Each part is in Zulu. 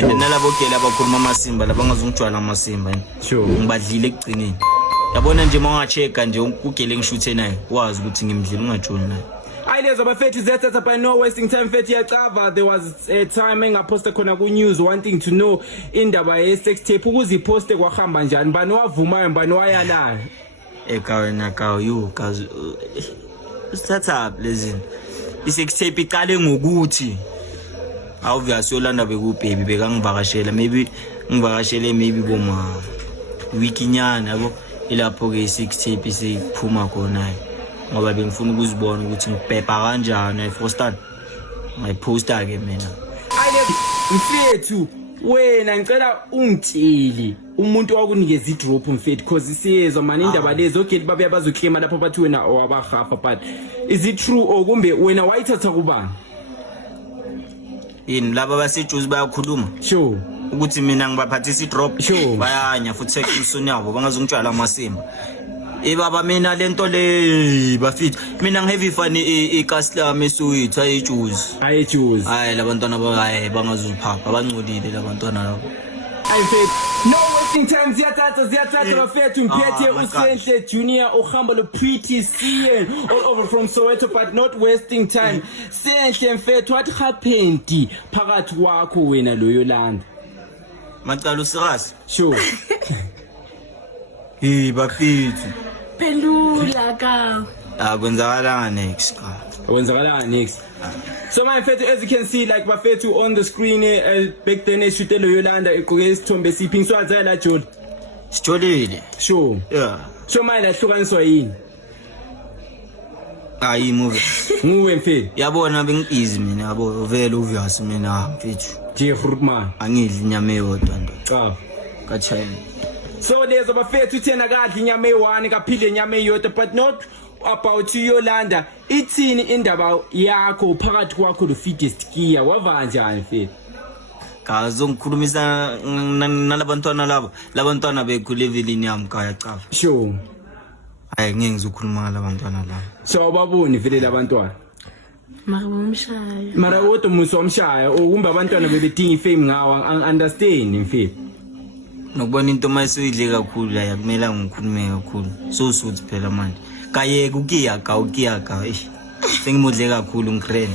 nalabo ke labakhuluma amasimba labangazungijwala amasimba Sure. ngibadlile ekugcineni yabona nje mawungacheka nje ugele ngishuthe naye wazi ukuthi ngimdlile ungajoni naye Ayilezwa bafethu zethatha by no wasting time fethu yacava. There was a time engaposta khona ku news wanting to know indaba ye sex tape ukuze iposte kwahamba njani bani wavumayo bani wayanayo wena kawo you kazi sithatha lezini isex tape iqale ngokuthi obviously Yolanda bekubhebi bekangivakashela maybe ngivakashele maybe boma weekinyana yabo ilapho ke sex tape isiphuma khona ngoba bengifuna ukuzibona ukuthi ngibhebha kanjani ayifostani ngayiposta ke mina mfethu wena ngicela ungitsheli umuntu wakunikeza idrop mfethu because siyezwa mani indaba lezi ogeli babuya bazoclaim lapho bathi wena owabahafa but is it true or kumbe wena wayithatha kubani yini laba basejuice bayakhuluma sure ukuthi mina ngibaphathisa idrop Sure. bayanya futhi sekusoni yabo bangazungitshwala amasimba baba mina lento le bafit mina ngiheavy fan iCustom eSuite ayijuice ayejuice hayi labantwana bahayi bangazuphapha abangcolile labantwana labo ayifethu no wasting time ziyathatha bafethu ngiphethe uSenhle Junior uhamba lo pretty seeing all over from Soweto but not wasting time Senhle mfethu what happened phakathi kwakho wena lo Yolanda macala usirasi sure bafithu Pelula ka. kwenzakalanga next ka wenzakala next so my mfethu as you can see like bafethu on the screen back then eshute lo Yolanda egqoke isithombe siphingiswa azela la Joli sijolile sure yeah so manje lahlukaniswa yini hayi movie nguwe mfethu yabona bengibizi mina yabo vele obvious mina mfethu je Grootman angidli inyama eyodwa ndo cha ka China so lezo bafethu thena kadla inyama eyi1 kaphile inyama eyodwa but not about Yolanda ithini indaba yakho phakathi kwakho lo fittest gear wava njani mfethu ngazongikhulumisa nalabantwana labantwana bekhuleveli yami kaya cha sure hayi ngeke ngizokhuluma ngalabantwana labo so baboni vele labantwana Makumshaya. mara wotho muso wamshaya kumbe abantwana bebedinga ifame ngawo understand mfethu nokubona into mayisuyidle kakhulu la yakumela ngikhulume kakhulu so suthi phela manje kayeke ukiyaka sengimodle kakhulu ngikrend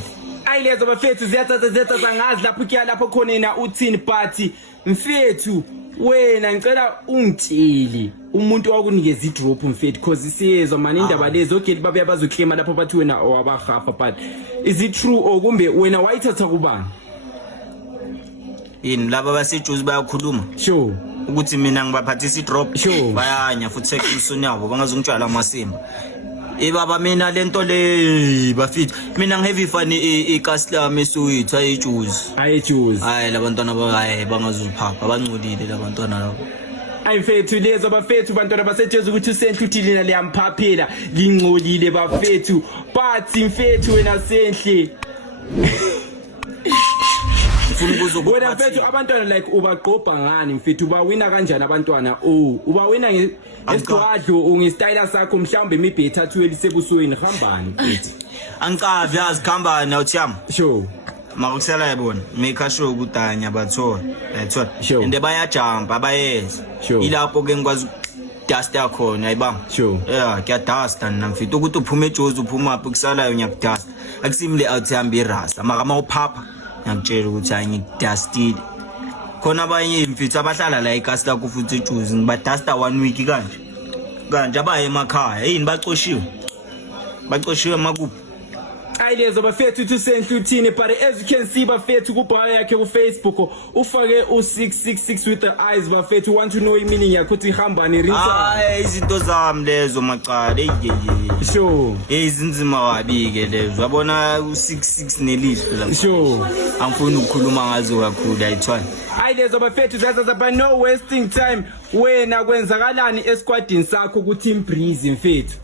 ayilezo bafethu ziyathatha ngazi lapho kuya lapho khona yena uthini but mfethu wena ngicela ungitsheli umuntu wakunikeza idrop mfethu because siyezwa mani indaba lezi ogeli babuya bazoclaim lapho bathi wena owabahafa but is it true or kumbe wena wayithatha kubani yini laba basejuice bayakhuluma sure ukuthi mina ngibaphathisa idrop Sure. bayanya futhi sekusoni yabo bangazungitshwala amasimba baba mina lento le bafit mina ngiheavy fan iCustom eSuite ayijuice ayejuice hayi labantwana bahayi bangazuphapha abangcolile labantwana labo ayifethu lezo bafethu bantwana basetsheza ukuthi uSenhle uthi lina liyamphaphela lingcolile bafethu but mfethu wena Senhle wena mfethu abantwana like ubaqopha ngani mfethu ubawina kanjani abantwana ubawina ngesigwadlo ungestyle sakho mhlambe imibhetha 12 sebusweni hambani mfethu angicavi azikhambani awuthiyama sure makusela yabona make sure ukuthi anya bathola yathola Sure. ende bayajump abayeza Sure. ilapho ke ngikwazi dust yakhona ayibanga Sure. yeah kuyadasta namfito ukuthi uphume ejozi uphuma apho kusalayo ngiyakudasta akusimle awuthamba irasta makama uphapha ngiyakutshela ukuthi angikudastile khona abanye imfithu abahlala la eCasta kufuthi ejuzi ngibadasta 1 week kanje abaye emakhaya yini bacoshiwe makubi ayilezo bafethu uthi uSenhle uthini but as you can see bafethu kubhayo yakhe ku Facebook ufake u666 with the eyes bafethu want to know meaning yakho uthi ihambani rinsa hayi izinto zami lezo macala sure izinzima kabike lezo yabona u66 nelihlo la sure angifuni ukukhuluma ngazo kakhulu ayithwala ayilezo bafethu zazaza but no wasting time wena kwenzakalani esquadini sakho ku Team Breeze mfethu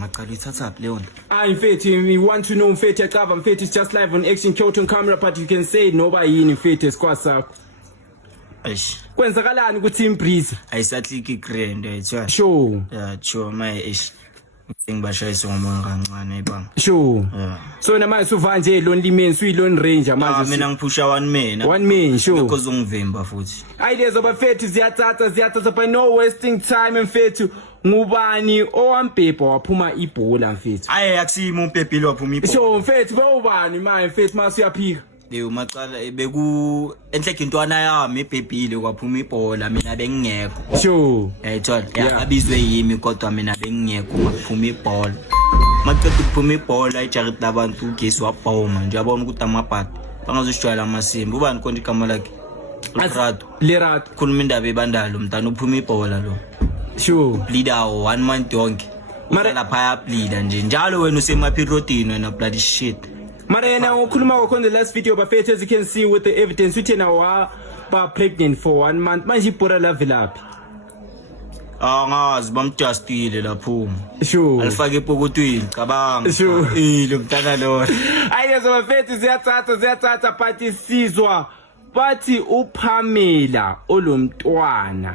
macala ithatha phi leyo nto mfethu we want to know mfethu yacava mfethu it's just live on Action Kyoto on camera but you can say noba yini mfethu esquad sakho eish kwenzakalani ku Team Breeze ayisathliki grand ayithwala sure yeah sure my eish ngibashayise ngomoya kancane ibanga. Sure. So namanje uva nje lonely man suyi-lone ranger manje. Mina ngiphusha one man. Sure. Because ungivimba futhi. Ideas abafethu ziyathatha by no wasting time mfethu. Ngubani owambhebha waphuma ibhola mfethu? Hayi akusimo umpepile waphuma ibhola. So mfethu bewubani manje mfethu mase uyaphika? Macala beku enhleke intwana yami ebhebhile kwaphuma ibhola mina bengingekho. Sure. Yayithola abizwe yimi kodwa mina bengingekho ngaphuma ibhola. Maqeda ukuphuma ibhola ijarit labantu ugesi wabhoma nje yabona ukuthi amabhadi bangazosijwayela amasimbi ubani konke igama lakhe. Lerato. Khuluma indaba ebandalo umntana uphuma ibhola lo. Sure. Bleeder 1 month yonke. Mara lapha ya bleeder nje njalo wena usemapirodini wena bloody shit. Mara yena ukhuluma on the last video bafethu as you can see with the evidence uthi na wa pregnant for 1 month manje ibhola la velaphi. Angazi bamjustile lapho. Sure. Alifake epokotweni cabanga. Sure. Lo mntana lo. Ayizo bafethu ziyathatha but sizwa bathi uPamela olomntwana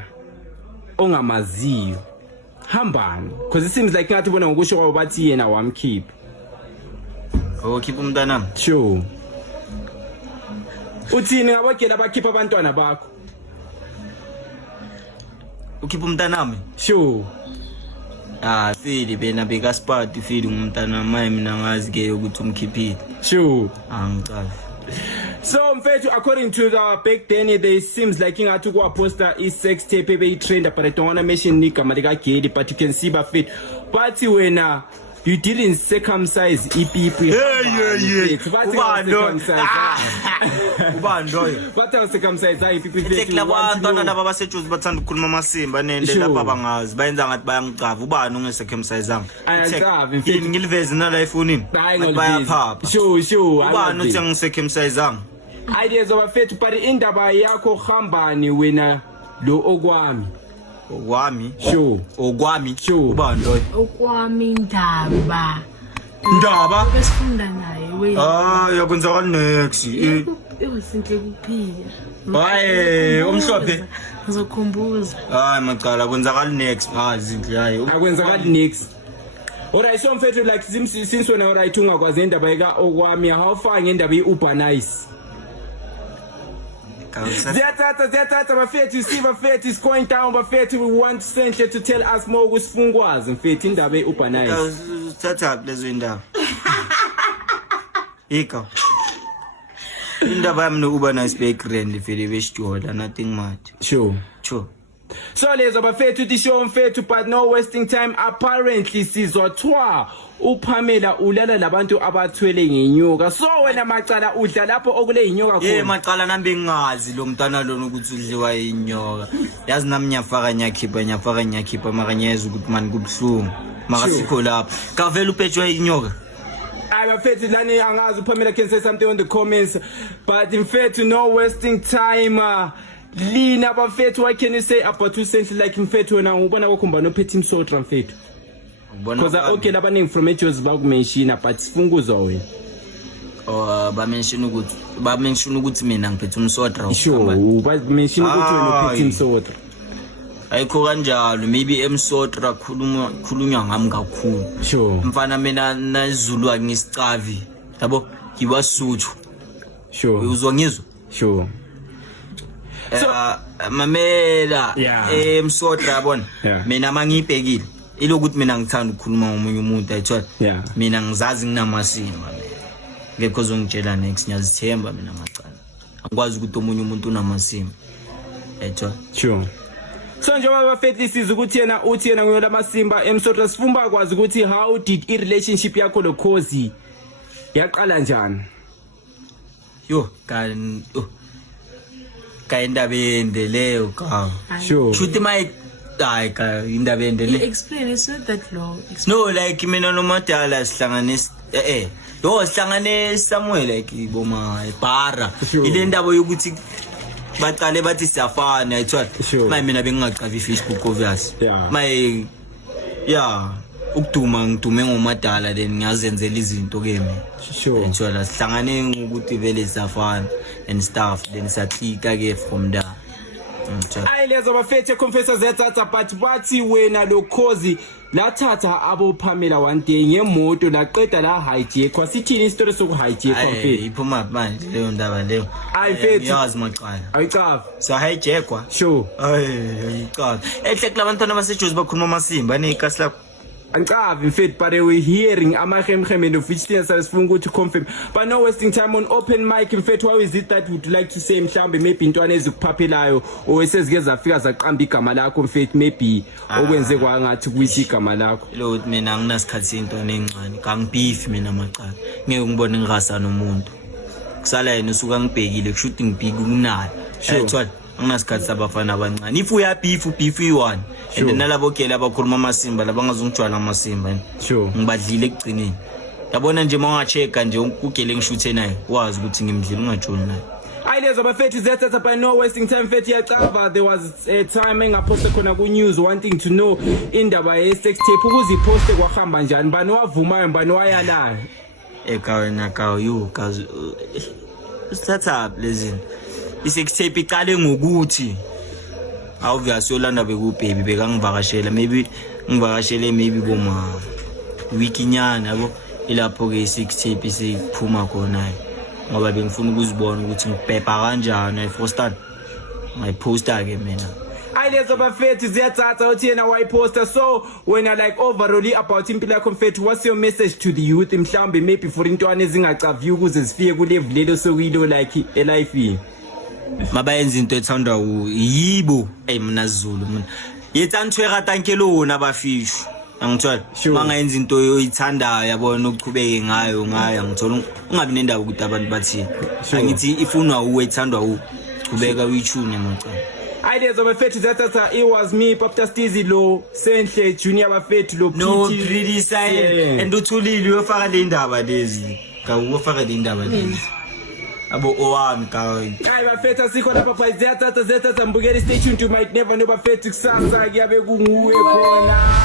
ongamaziyo hambani because it seems like ngathi bona ngokusho kwabo bathi yena wamkhipha. Khipha umntana. Sure. Uthini ngabagela bakhipha abantwana bakho? Ukhipha umntana nami? Sure. Fili bena beka spot fili umntana manje mina ngazi ke ukuthi umkhiphile. Sure. Angicazi. So mfethu according to the back then there seems like ingathi kwa poster is sex tape ebe trend but I don't want to mention igama lika Gedi but you can see bafethu bathi wena you didn't circumcise ipipi. Yeah. Ubani loyo? Bathi circumcise ipipi. Tekla abantwana laba basejuzi bathanda ukukhuluma amasimba nende lapha bangazi bayenza ngathi bayangicava ubani ungecircumcise anga. Yini ngiliveze na la efonini? Bayaphapha. Sure. Ubani uthi angicircumcise anga? Ideas abafethu but indaba yakho hambani wena lo okwami. Okwami? Sure. Okwami? Sure. Ubani loyo? Okwami indaba. Ndaba? Besifunda naye wena. Yakwenzakala next. Ewasinhle kuphila. Hayi, umhlophe. Ngizokhumbuza. Hayi macala kwenzakala next. Zinhle hayi. Akwenzakala next. Alright, so mfethu like since wena alright ungakwazi indaba yika okwami how far ngendaba ye-Urbanize? Ziyathatha bafethu you see bafethu is going down bafethu we want Senhle to tell us more kusifungwazi mfethu indaba ye-Urbanize. Thatha lezo indaba. Ika. Indaba yami no-Urbanize background vele besijula nothing much. Sure. So lezo bafethu the show mfethu but no wasting time apparently sizwa uPamela ulala labantu abathwele ngenyoka so wena macala udla lapho okule inyoka khona. Macala nambe ngazi lo mntana lona ukuthi udliwa inyoka. Yazi nami nyakhipha mara nyeza ukuthi mani kubhlungu. Mara sikho lapha. Kavela upetshwa inyoka. Bafethu lani angazi uPamela can say something on the comments but mfethu no wasting time. Lina bafethu what can you say about Senhle like mfethu wena ubona kokhumba no Petit Msotra mfethu? Because okay laba ningi from eJozi bakumenshina but sifunguzwa wena. Ba mention ukuthi mina ngiphethe umsotra. Sure, ba mention ukuthi wena uphethe umsotra. Ayikho kanjalo maybe emsotra khulunywa ngami kakhulu. Sure. Mfana mina naZulu angisicavi. Yabo ngiwasuthu. Sure. Uzwa ngizwa? Sure. Mamela emsotra yabona mina mangibhekile ilokuthi mina ngithanda ukukhuluma ngomunye umuntu ayithola mina ngizazi nginamasimo ngekho zongitshela next ngiyazithemba mina macala angikwazi ukuthi omunye umuntu unamasimo ayithola. Sure. So njengoba bafethu sizwe ukuthi yena uthi yena ngoyela masimba emsotra sifumba kwazi ukuthi how did i relationship yakho lo Khosi yaqala njani? Ka indaba endeleyo ka. Sure. Shoot my ka indaba endele. Explain it's not that long. No like mina noMadala sihlangane sihlangane Samuel like boma bara. Ile ndaba yokuthi baqale bathi siyafana ayithola. Maye mina bengingacavi Facebook obvious. Maye ukuduma ngidume ngoMadala then ngiyazenzela izinto ke mina. Sure. Ayithola sihlangane ukuthi vele siyafana and stuff then satlika ke from there. Lezo bafethu confessors ziyathatha but bathi wena lo Khosi lathatha abo Pamela one day ngemoto laqeda la hijackwa sithini isitori sokuhijackwa mfethu iphuma manje leyo ndaba leyo Hayi mfethu yazi maqala ayicafa so hijackwa sure ayiqala ehle kulabantwana baseJozi bakhuluma amasimba nekasi lakho Ancavi mfethu but we hearing amahemhem and officially sifuna ukuthi confirm but no wasting time on open mic mfethu how is it that would like to say mhlambe maybe intwana ezikuphaphelayo owesezike zafika zaqamba igama lakho mfethu maybe okwenze kwangathi kuyisi igama lakho lo mina anginasikhathi intwana encane kangibeef mina maqala ngeke ngibone ngirasa nomuntu kusala yena usuka ngibhekile kushuthi ngibhiki kunayo ethwa anginasikhathi sabafana abancane if uya beef u1 and nalabo gela abakhuluma amasimba labangazungijwala amasimba sure ngibadlile ekugcineni yabona nje mawungacheka nje ugele ngishuthe naye wazi ukuthi ngimdlile ungajoli naye Ayilezwa bafethu zethatha by no wasting time mfethu yacaba there was a time engaposta khona ku news wanting to know indaba ye sex tape ukuze iposte kwahamba njani bani wavumayo bani wayalayo wena kawu you kazi startup lezini isex tape iqale ngokuthi obviously Yolanda bekubaby bekangivakashela maybe ngivakashele maybe boma weeknyana yabo ilapho ke sex tape isiphuma khona ngoba bengifuna ukuzibona ukuthi ngibhebha kanjani iFrostad ngayiposta ke mina Ayilezwa bafethu ziyathatha uthi yena wayiposta so when I like overall about impilo yakho mfethu what's your message to the youth mhlambe maybe for intwana ezingacavi ukuze zifike ku level lelo sokuyilo like elife mabayenza into ethandwa yibo mina Zulu mina yethanthwe ratankelo abafishu angithola mangayenza into oyithandayo yabona ukuqhubeke ngayo ngithola ungabi nendaba ukuthi abantu bathi angithi ifunwa uwethandwa uqhubeka uyithune maqala Ayilezwa bafethu zathatha it was me Pastor Stizi lo Senhle Junior bafethu lo no pretty silent and uthulile uyofaka le ndaba lezi kawufaka le ndaba lezi abo owami kawe hayi bafethu sikho lapha phayizathatha mbukeli stay tuned you might never know bafethu kusasa kuyabe kunguwe khona